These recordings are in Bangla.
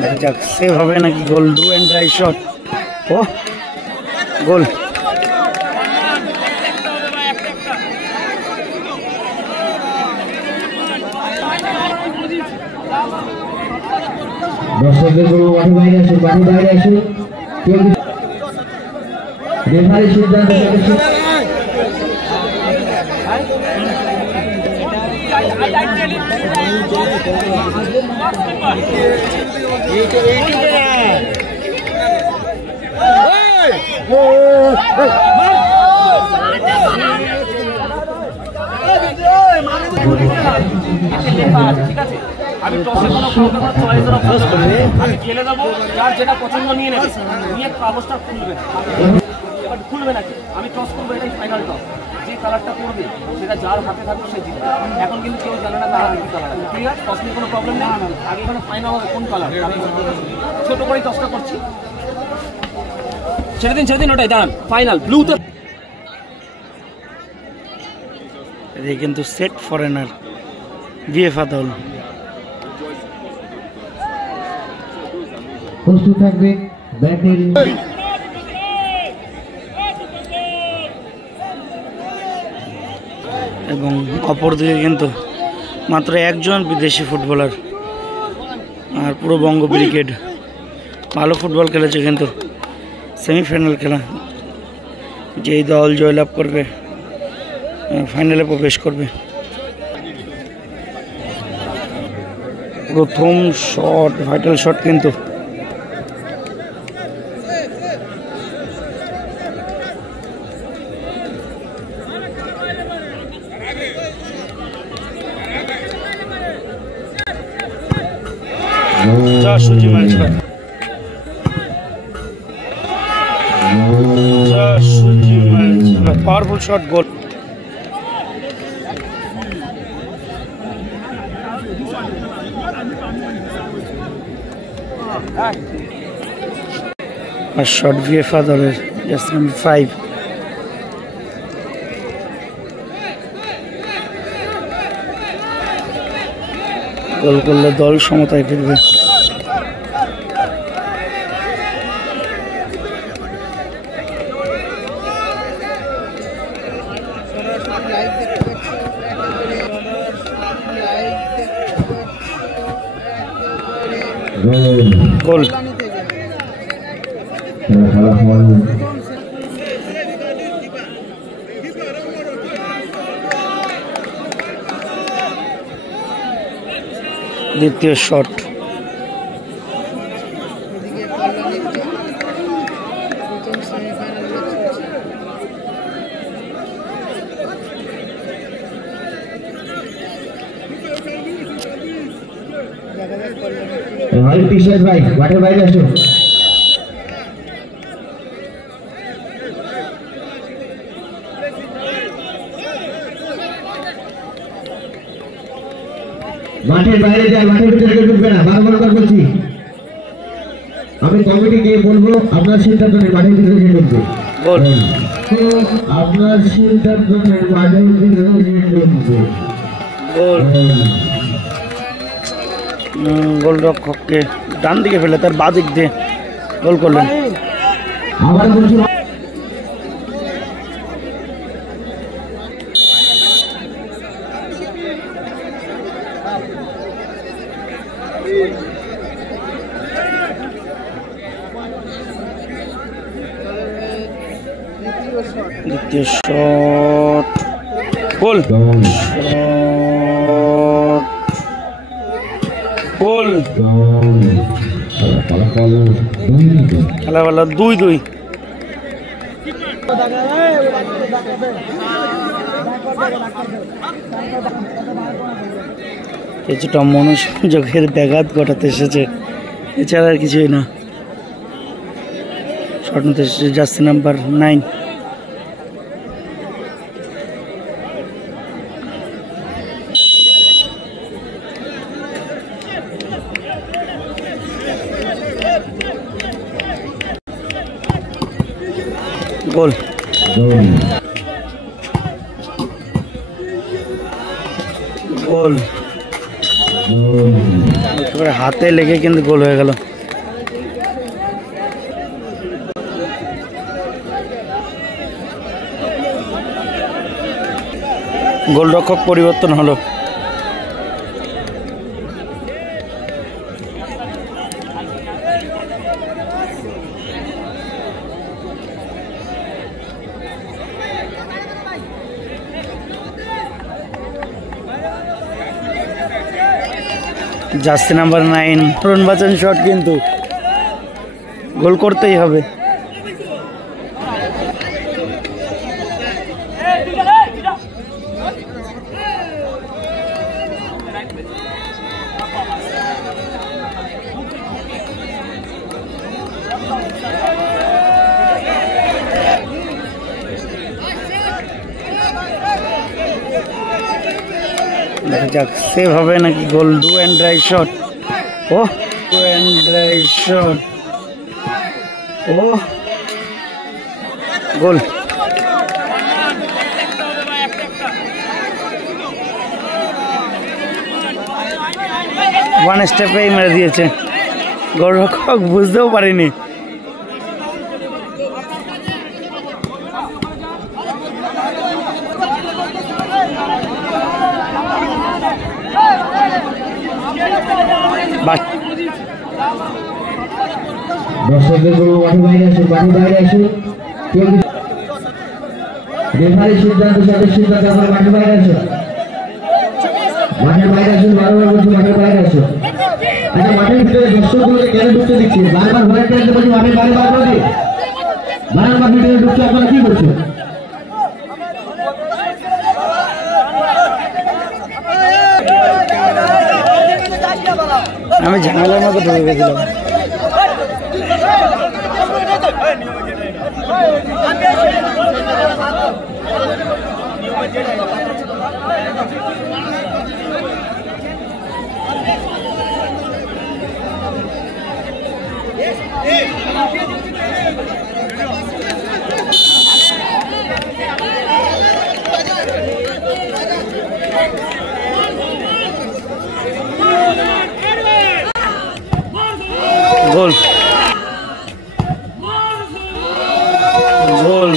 দেখা যাক সেভ হবে নাকি goal. Do and dry shot. ও গোল। দর্শকদের বলবো মাঠে বাইরে আসুন, মাঠে বাইরে আসুন। রেফারি সিদ্ধান্ত ঠিক আছে, আমি টসে কোনো চয়েসের অফার করিনি, আমি খেলে দেবো, যার যেটা পছন্দ নিয়ে নেবে, নিয়ে কাগজটা খুলবে, এবার খুলবে নাকি আমি টস করবো, এটাই ফাইনাল টস। যে কালারটা করবে সেটা যার হাতে থাকবে সে জিতবে। এখন কিন্তু কেউ জানে না তার হাতে কি কালার আছে, ঠিক আছে? টস নিয়ে কোনো প্রবলেম নেই, আগে এখানে ফাইনাল হবে কোন কালার। ছোট করেই টসটা করছি, ছেড়ে দিন ওটাই দাঁড়ান। ফাইনাল ব্লুতে কিন্তু সেট ফরেনার ভিএফা দল প্রস্তুত থাকবে ব্যাটের এবং অপরদিকে কিন্তু মাত্র একজন বিদেশি ফুটবলার, আর পুরো বঙ্গ ব্রিগেড ভালো ফুটবল খেলেছে, কিন্তু সেমিফাইনাল খেলা যেই দল জয়লাভ করবে ফাইনালে প্রবেশ করবে। প্রথম শট, ভাইটাল শট কিন্তু পাওয়ারফুল শট, গোল। আর শট ভিএফা দলের জাস্ট নাম্বার 5। গোল করলে দল সমতায় ফিরবে। গোল। দ্বিতীয় শট, ভাই মাঠের বাইরে আসুন। মাঠের বাইরে যায়, মাঠের ভিতরে ঢুকবে না, বারবার বলছি। আমি কমিটি গিয়ে বলবো আপনার সিদ্ধান্ত নেই, মাঠের ভিতরে ঢুকবে। আপনার সিদ্ধান্ত নেই, মাঠের ভিতরে ঢুকবে। গোলরক্ষককে ডান দিকে ফেলে তার বাঁ দিক দিয়ে গোল করলেন। আবার বলছি দ্বিতীয় শট, গোল। গোল। খেলাবেলা 2-2। কিছুটা মনোসংযোগের ব্যাঘাত ঘটাতে এসেছে, এছাড়া আর কিছুই না। শট নিতে এসেছে জার্সি নাম্বার 9। গোল। গোল। হাতে লেগে কিন্তু গোল হয়ে গেল। গোলরক্ষক পরিবর্তন হলো। জার্সি নাম্বার 9 মরণ বাঁচান শট, কিন্তু গোল করতেই হবে। দেখা যাক সেভ হবে নাকি goal. Do and dry shot. ও ডু অ্যান্ড ড্রাই শট। ও গোল। ওয়ান স্টেপেই মেরে দিয়েছে। গোলরক্ষক বুঝতেও পারেনি। দর্শকদের বলবো মাঠে বাইরে আসুন, মাঠে বাইরে আসুন। রেফারির সিদ্ধান্ত সাথে সিদ্ধান্ত আপনার মাঠে বাইরে আসুন, মাঠের বাইরে আসুন। বারবার বলছি মাঠের বাইরে আসুন। আচ্ছা, মাঠের ভিতরে দর্শকগুলোকে কেন ঢুকতে দিচ্ছি? বারবার ভলেন্টিয়ারকে বলছি মাঠের বাইরে বার করে দিন। বারবার ভিতরে ঢুকছে, আপনারা কি করছেন? আমি ঝামেলার মতো ঢুকে গেছিলাম। গোল গোল।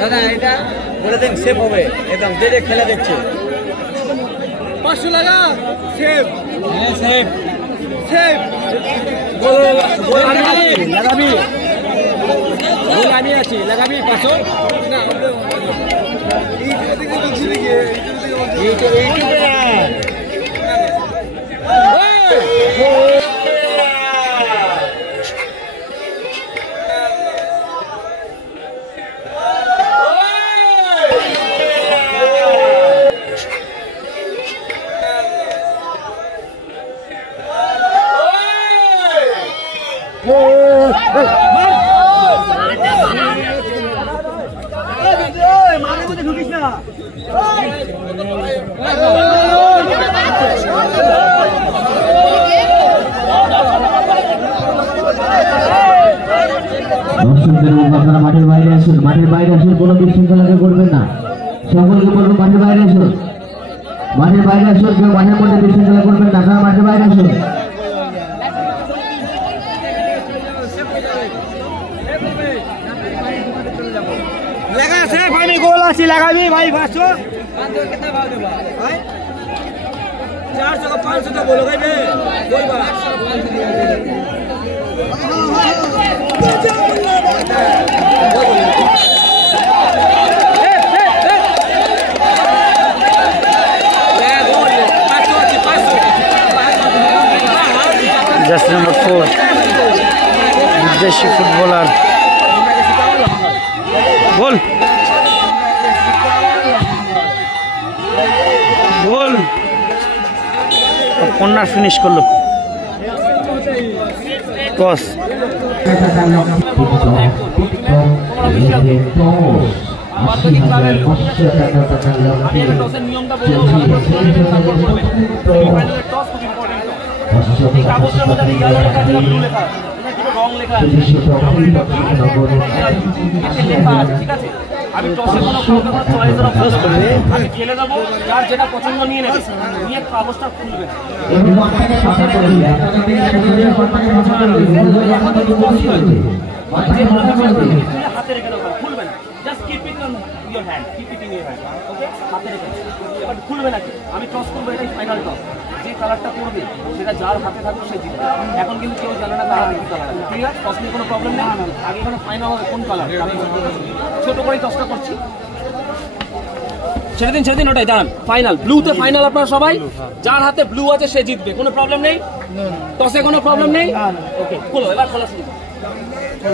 দাদা এটা বলে দেন সেভ হবে একদম, যে যে খেলা দেখছে 500 লাগা সেভ। হ্যাঁ সেভ সেভ গোল লাগাবি, গোল আমি আছি লাগাবি 500 না। আপনারা মাঠের বাইরে আসুন, মাঠের বাইরে আসুন। কোনো বিশৃঙ্খলা করবেন না। সকলকে বলবো মাঠের বাইরে আসুন, মাঠের বাইরে আসুন। কেউ মাঠের মধ্যে বিশৃঙ্খলা করবেন না, আপনারা মাঠের বাইরে আসুন। লাগা সেভ, আমি গোল আছি লাগাবি ভাই 500 कितना भाव देबा भाई 400 का 500 का बोलो गाइबे गोल बा जस्ट नंबर 4 विदेशी फुटबॉलर गोल गोल कॉर्नर फिनिश कर लो টস মার্কেটিং ক্লাবের লোক, ঠিক আছে? আমি একটা টসের নিয়মটা বলবো, ভালো করে শুনে নেবেন, তারপর করবেন। সেমিফাইনালের টস খুব ইম্পর্টেন্ট টস। এই কাগজটার মধ্যে ইয়েলো লেখা আছে না ব্লু লেখা আছে? এটা দুটো রং লেখা আছে। এতে লেখা আছে, ঠিক আছে? আমি টসে কোনো চয়েসের অপশন করবে, আমি খেলে দেবো, যার যেটা পছন্দ নিয়ে নেবে, নিয়ে কাগজটা খুলবেন। হাতে রেখে দেবো, খুলবে না, just keep it on your hand, keep it in your hand, okay? হাতে রেখে এবার খুলবে না, আমি টস করবো, এটাই ফাইনাল টস। যে কালারটা করবে সেটা যার হাতে থাকবে সে জিতবে। এখন কিন্তু কেউ জানে না তার হাতে কি কালার আছে, ঠিক আছে? টস নিয়ে কোনো প্রবলেম নেই। আগে এখানে ফাইনাল হবে কোন কালার, ছোট করেই টসটা করছি। ছেড়ে দিন, ওটাই দাঁড়ান। ফাইনাল ব্লুতে ফাইনাল, আপনারা সবাই যার হাতে ব্লু আছে সে জিতবে, কোনো প্রবলেম নেই। টসে কোনো প্রবলেম নেই, ওকে? খোলো, এবার খোলা শুরু।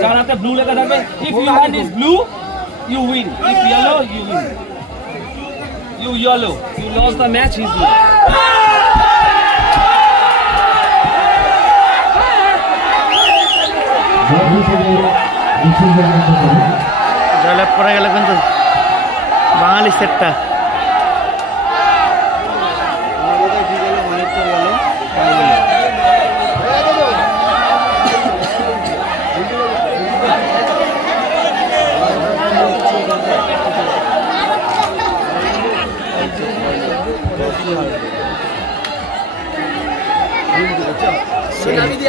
যার হাতে ব্লু লেখা থাকবে, if your hand is blue you win, if yellow you win, you yellow, you lost the match, he's win. জয়লাভ করা গেল কিন্তু বাঙালি সেটটা।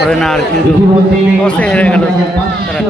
ফরেনার কিন্তু টসে হেরে গেল তারা।